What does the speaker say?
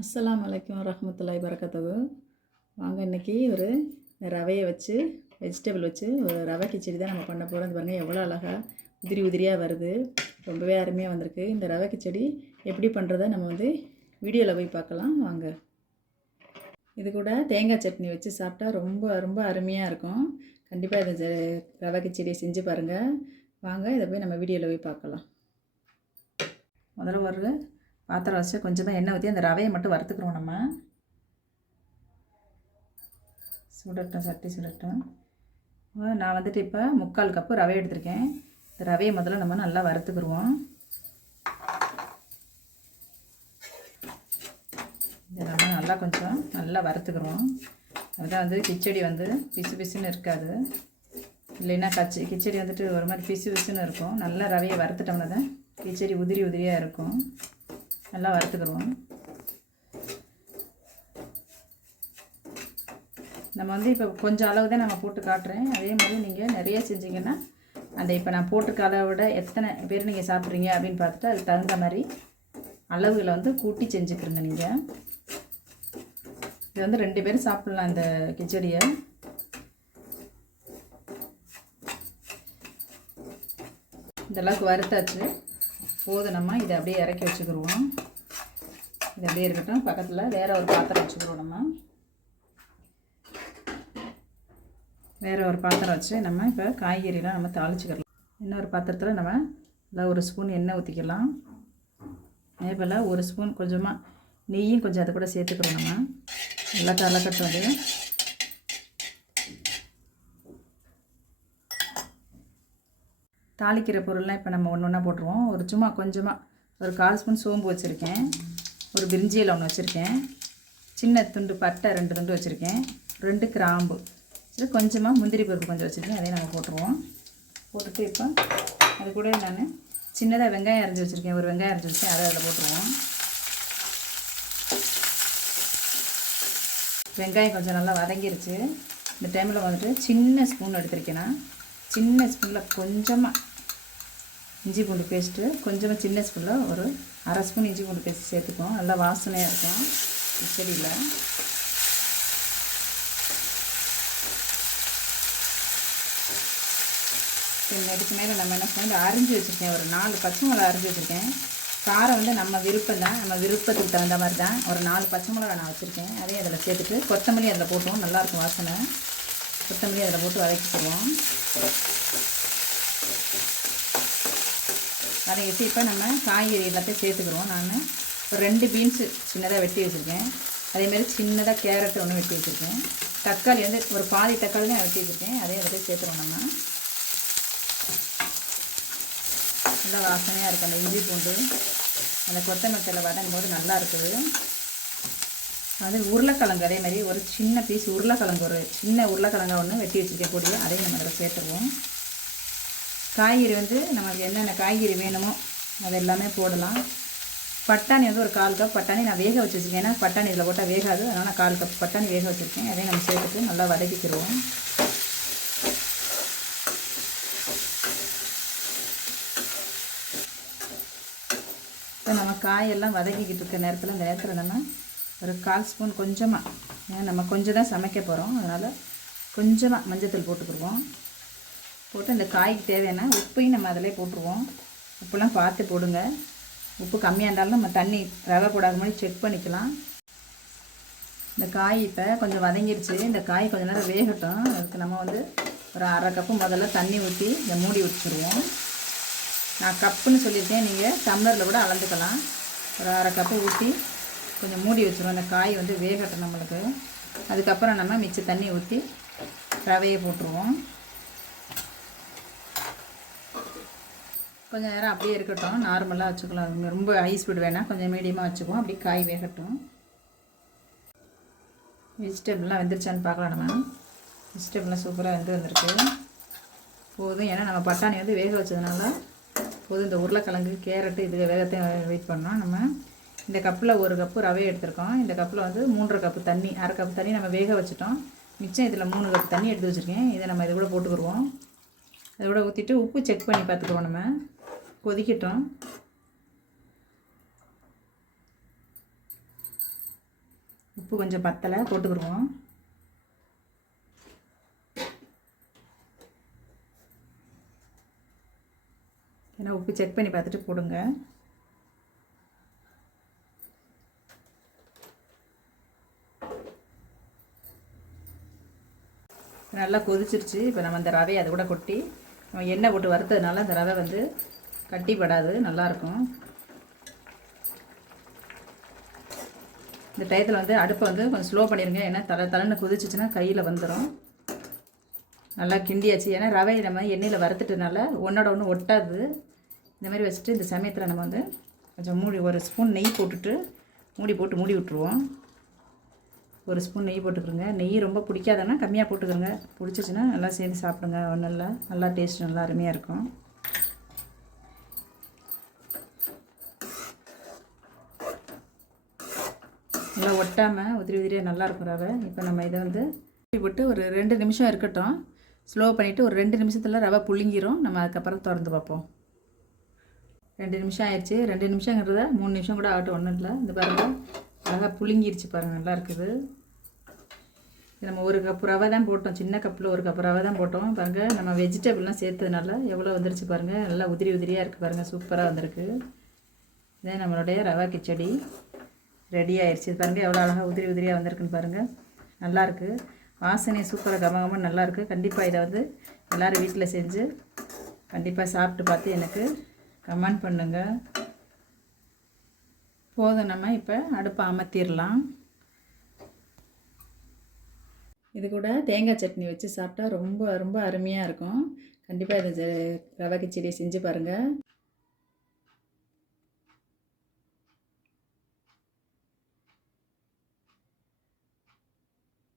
அஸ்ஸலாமு அலைக்கும் வரஹ்மத்துல்லாஹி வரகாத்துஹு. வாங்க இன்றைக்கி ஒரு ரவையை வச்சு வெஜிடபிள் வச்சு ஒரு ரவை கிச்சடி தான் நம்ம பண்ண போகிறோம். இது பாருங்கள் எவ்வளோ அழகாக உதிரி உதிரியாக வருது, ரொம்பவே அருமையாக வந்திருக்கு. இந்த ரவை கிச்சடி எப்படி பண்ணுறதை நம்ம வீடியோவில் போய் பார்க்கலாம் வாங்க. இது கூட தேங்காய் சட்னி வச்சு சாப்பிட்டா ரொம்ப ரொம்ப அருமையாக இருக்கும். கண்டிப்பாக இதை ரவை கிச்சடியை செஞ்சு பாருங்கள். வாங்க இதை போய் நம்ம வீடியோவில் போய் பார்க்கலாம். முதல்ல ஒரு பாத்திரம் வச்சு கொஞ்சமாக எண்ணெய் ஊற்றி அந்த ரவையை மட்டும் வறுத்துக்கிறோம். நம்ம சுடட்டும், சட்டி சுடட்டும். நான் இப்போ 3/4 கப்பு ரவை எடுத்திருக்கேன். இந்த ரவையை முதல்ல நம்ம நல்லா வறுத்துக்கிடுவோம். இதை நம்ம நல்லா கொஞ்சம் நல்லா வறுத்துக்கிறோம். அதுதான் கிச்சடி பிசு பிசுன்னு இருக்காது. இல்லைன்னா கிச்சடி ஒரு மாதிரி பிசு பிசுன்னு இருக்கும். நல்லா ரவையை வறுத்துட்டோம்னா தான் கிச்சடி உதிரி உதிரியாக இருக்கும். நல்லா வறுத்துக்கிடுவோம். நம்ம இப்போ கொஞ்சம் அளவு தான் நம்ம போட்டு காட்டுறேன். அதே மாதிரி நீங்கள் நிறைய செஞ்சிங்கன்னா இப்போ நான் போட்டிருக்க அளவை விட எத்தனை பேர் நீங்கள் சாப்பிட்றீங்க அப்படின்னு பார்த்துட்டு அதுக்கு தகுந்த மாதிரி அளவுகளை கூட்டி செஞ்சுக்கிறங்க. நீங்கள் இது 2 பேரும் சாப்பிட்லாம் இந்த கிச்சடியை. இதெல்லாம் வறுத்தாச்சு போதும். நம்ம இதை அப்படியே இறக்கி வச்சுக்கிடுவோம். இது அப்படியே இருக்கட்டும். பக்கத்தில் வேறு ஒரு பாத்திரம் வச்சுக்கிறோம். நம்ம வேறு ஒரு பாத்திரம் வச்சு நம்ம இப்போ காய்கறிலாம் நம்ம தாளிச்சுக்கலாம். இன்னொரு பாத்திரத்தில் நம்ம இல்லை 1 ஸ்பூன் எண்ணெய் ஊற்றிக்கலாம். அதே போல் 1 ஸ்பூன் கொஞ்சமாக நெய்யும் கொஞ்சம் அதை கூட சேர்த்துக்கிறோம். நம்ம நல்லா கலக்கட்டும். தாளிக்கிற பொருள்லாம் இப்போ நம்ம ஒன்று ஒன்றா போட்டுருவோம். சும்மா கொஞ்சமாக ஒரு 1/4 ஸ்பூன் சோம்பு வச்சுருக்கேன். ஒரு பிரிஞ்சி இலை 1 வச்சுருக்கேன். சின்ன துண்டு பட்டை 2 துண்டு வச்சுருக்கேன். 2 கிராம்பு, கொஞ்சமாக முந்திரி பருப்பு கொஞ்சம் வச்சுருக்கேன். அதையும் நம்ம போட்டுருவோம். போட்டுட்டு இப்போ அது கூட நான் சின்னதாக வெங்காயம் அரைஞ்சி வச்சுருக்கேன். ஒரு வெங்காயம் அரைஞ்சி வச்சுருக்கேன். அதை அதில் போட்டுருவோம். வெங்காயம் கொஞ்சம் நல்லா வதங்கிருச்சு. இந்த டைமில் சின்ன ஸ்பூன் எடுத்துருக்கேன்னா சின்ன ஸ்பூனில் கொஞ்சமாக இஞ்சி பூண்டு பேஸ்ட்டு, கொஞ்சமாக சின்ன ஸ்பூனில் ஒரு 1/2 ஸ்பூன் இஞ்சி பூண்டு பேஸ்ட்டு சேர்த்துக்குவோம். நல்லா வாசனையாக இருக்கும் கிச்சடியில். இதுக்கு மேலே நம்ம என்ன பண்ணி அரிஞ்சு வச்சுருக்கேன். ஒரு 4 பச்சை மிளகா அரிஞ்சு வச்சுருக்கேன். காரம் நம்ம விருப்பம் தான், நம்ம விருப்பத்துக்கு தகுந்த மாதிரி தான். ஒரு 4 பச்சை மிளகா நான் வச்சுருக்கேன். அதையும் அதில் சேர்த்துட்டு கொத்தமல்லி அதில் போட்டுவோம். நல்லாயிருக்கும் வாசனை. கொத்தமல்லி அதில் போட்டு வதக்கிடுவோம். வதக்கிட்டு இப்போ நம்ம காய்கறி எல்லாத்தையும் சேர்த்துக்கிறோம். நான் ஒரு 2 பீன்ஸு சின்னதாக வெட்டி வச்சுருக்கேன். அதேமாதிரி சின்னதாக கேரட் 1 வெட்டி வச்சுருக்கேன். தக்காளி ஒரு பாதி தக்காளி தான் வெட்டி வச்சுருக்கேன். அதையும் அதில் சேர்த்துறோம். நம்ம நல்லா வாசனையாக இருக்கும். அந்த இஞ்சி பூண்டு அந்த கொத்தமல்லியில் வதங்கும் போது நல்லா இருக்குது. உருளைக்கிழங்கு அதே மாதிரி ஒரு சின்ன பீஸ் உருளைக்கிழங்கு, ஒரு சின்ன உருளைக்கிழங்கா 1 வெட்டி வச்சுருக்கேன் கூடிய. அதையும் நம்ம அதில் சேர்த்துருவோம். காய்கறி நமக்கு என்னென்ன காய்கறி வேணுமோ அது எல்லாமே போடலாம். பட்டாணி ஒரு 1/4 கப் பட்டாணி நான் வேக வச்சு வச்சுருக்கேன். ஏன்னா பட்டாணி இதில் போட்டால் வேகாது. அதனால் நான் 1/4 கப் பட்டாணி வேக வச்சுருக்கேன். அதையும் நம்ம சேர்த்துட்டு நல்லா வதக்கிக்கிடுவோம். இப்போ நம்ம காயெல்லாம் வதக்கிக்கிட்டு இருக்க நேரத்தில் இந்த நேரத்தில் நம்ம ஒரு 1/4 ஸ்பூன் கொஞ்சமாக, ஏன்னா நம்ம கொஞ்சம் தான் சமைக்க போகிறோம், அதனால் கொஞ்சமாக மஞ்சத்தூள் போட்டுக்கிடுவோம். போட்டு இந்த காய்க்கு தேவையான உப்பையும் நம்ம அதிலே போட்டுருவோம். உப்புலாம் பார்த்து போடுங்க. உப்பு கம்மியாக இருந்தாலும் நம்ம தண்ணி ரவை போடாத மாதிரி செக் பண்ணிக்கலாம். இந்த காய் இப்போ கொஞ்சம் வதங்கிடுச்சு. இந்த காய் கொஞ்சம் நேரம் வேகட்டும். அதுக்கு நம்ம ஒரு 1/2 கப்பு முதல்ல தண்ணி ஊற்றி இதை மூடி வச்சுருவோம். நான் கப்புன்னு சொல்லியிருக்கேன், நீங்கள் டம்ளரில் கூட அளந்துக்கலாம். ஒரு 1/2 கப்பு ஊற்றி கொஞ்சம் மூடி வச்சுருவோம். இந்த காய் வேகட்டும் நம்மளுக்கு. அதுக்கப்புறம் நம்ம மிச்ச தண்ணி ஊற்றி ரவையை போட்டுருவோம். கொஞ்சம் நேரம் அப்படியே இருக்கட்டும். நார்மலாக வச்சுக்கலாம். ரொம்ப ஹை ஸ்பீடு வேணாம், கொஞ்சம் மீடியமாக வச்சுக்குவோம். அப்படி காய் வேகட்டும். வெஜிடபிள்லாம் வெந்துருச்சான்னு பார்க்கலாம். நம்ம வெஜிடபிள்லாம் சூப்பராக வந்திருக்கு. போதும், ஏன்னா நம்ம பட்டாணி வேக வச்சதுனால போதும். இந்த உருளைக்கிழங்கு கேரட்டு இது வேகத்தையும் வெயிட் பண்ணோம். நம்ம இந்த கப்பில் 1 கப்பு ரவை எடுத்துருக்கோம். இந்த கப்பில் 3/2 கப்பு தண்ணி, 1/2 கப்பு தண்ணி நம்ம வேக வச்சுட்டோம். மிச்சம் இதில் 3 கப்பு தண்ணி எடுத்து வச்சுருக்கேன். இதை நம்ம இது கூட போட்டுக்கிடுவோம். அதை கூட ஊற்றிட்டு உப்பு செக் பண்ணி பார்த்துக்குவோம். நம்ம கொதிக்கட்டும். உப்பு கொஞ்சம் பத்தலை, போட்டுக்கிடுவோம். ஏன்னா உப்பு செக் பண்ணி பார்த்துட்டு போடுங்க. நல்லா கொதிச்சிருச்சு. இப்போ நம்ம அந்த ரவையை அது கூட கொட்டி நம்ம எண்ணெய் போட்டு வறுத்ததுனால அந்த ரவை வந்து கட்டிப்படாது, நல்லாயிருக்கும். இந்த டயத்தில் வந்து அடுப்பை வந்து கொஞ்சம் ஸ்லோ பண்ணிடுங்க. ஏன்னா தலைன்னு கொதிச்சிச்சுன்னா கையில் வந்துடும். நல்லா கிண்டியாச்சு. ஏன்னா ரவை நம்ம எண்ணெயில் வறுத்துட்டனால ஒன்றோட ஒன்று ஒட்டாது. இந்த மாதிரி வச்சுட்டு இந்த சமயத்தில் நம்ம வந்து கொஞ்சம் மூடி ஒரு ஸ்பூன் நெய் போட்டுட்டு மூடி விட்டுருவோம். ஒரு ஸ்பூன் நெய் போட்டுக்கிறோங்க. நெய் ரொம்ப பிடிக்காதன்னா கம்மியாக போட்டுக்கிறோங்க. பிடிச்சிச்சின்னா நல்லா சேர்ந்து சாப்பிடுங்க. ஒன்றும் இல்லை, நல்லா டேஸ்ட் நல்லா அருமையாக இருக்கும். நல்லா ஒட்டாமல் உதிரியாக நல்லாயிருக்கும் ரவை. இப்போ நம்ம இதை வந்து போட்டு ஒரு 2 நிமிஷம் இருக்கட்டும். ஸ்லோ பண்ணிவிட்டு ஒரு 2 நிமிஷத்தில் ரவை புழுங்கிரும். நம்ம அதுக்கப்புறம் திறந்து பார்ப்போம். 2 நிமிஷம் ஆயிடுச்சு. 2 நிமிஷங்கிறத 3 நிமிஷம் கூட ஆகட்டும், ஒன்றும் இல்லை. இந்த பாருங்கள், அழகாக புழுங்கிருச்சு பாருங்கள், நல்லா இருக்குது. நம்ம 1 கப் ரவை தான் போட்டோம். சின்ன கப்பில் 1 கப் ரவை தான் போட்டோம். பாருங்கள், நம்ம வெஜிடபிள்லாம் சேர்த்ததுனால எவ்வளோ வந்துருச்சு பாருங்கள். நல்லா உதிரியாக இருக்குது பாருங்கள், சூப்பராக வந்திருக்கு. இதே நம்மளுடைய ரவா கிச்சடி ரெடி ஆயிடுச்சு. பாருங்கள் எவ்வளோ அழகாக உதிரியாக வந்திருக்குன்னு பாருங்கள். நல்லாயிருக்கு, வாசனை சூப்பராக கமகமாக நல்லாயிருக்கு. கண்டிப்பாக இதை வந்து எல்லோரும் வீட்டில் செஞ்சு கண்டிப்பாக சாப்பிட்டு பார்த்து எனக்கு கமெண்ட் பண்ணுங்கள். போதும், நம்ம இப்போ அடுப்பை அமர்த்திடலாம். இது கூட தேங்காய் சட்னி வச்சு சாப்பிட்டா ரொம்ப ரொம்ப அருமையாக இருக்கும். கண்டிப்பாக இதை ரவை கிச்சடியை செஞ்சு பாருங்கள்.